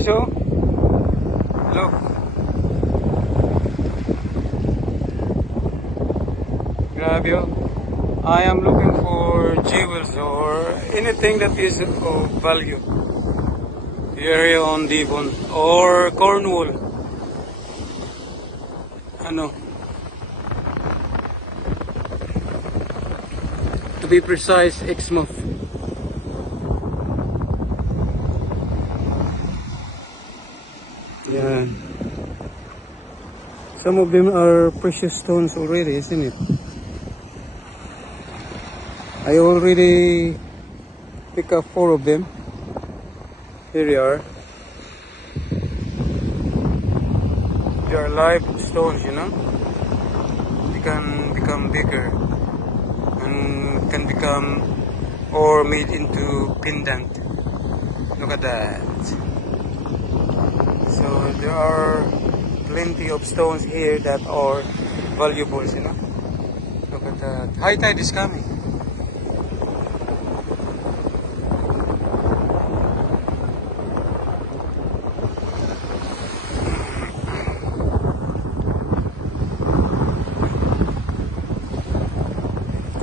So, look. Grabe oh. I am looking for jewels or anything that is of value here on Devon or Cornwall. Ano? To be precise, Exmouth. Yeah. Some of them are precious stones already, isn't it? I already pick up 4 of them. Here they are. They are live stones, you know. They can become bigger and can become or made into pendant. Look at that. So there are plenty of stones here that are valuable, you know. Look at that. High tide is coming.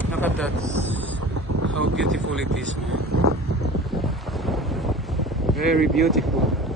Look at that. How beautiful it is, man. Very beautiful.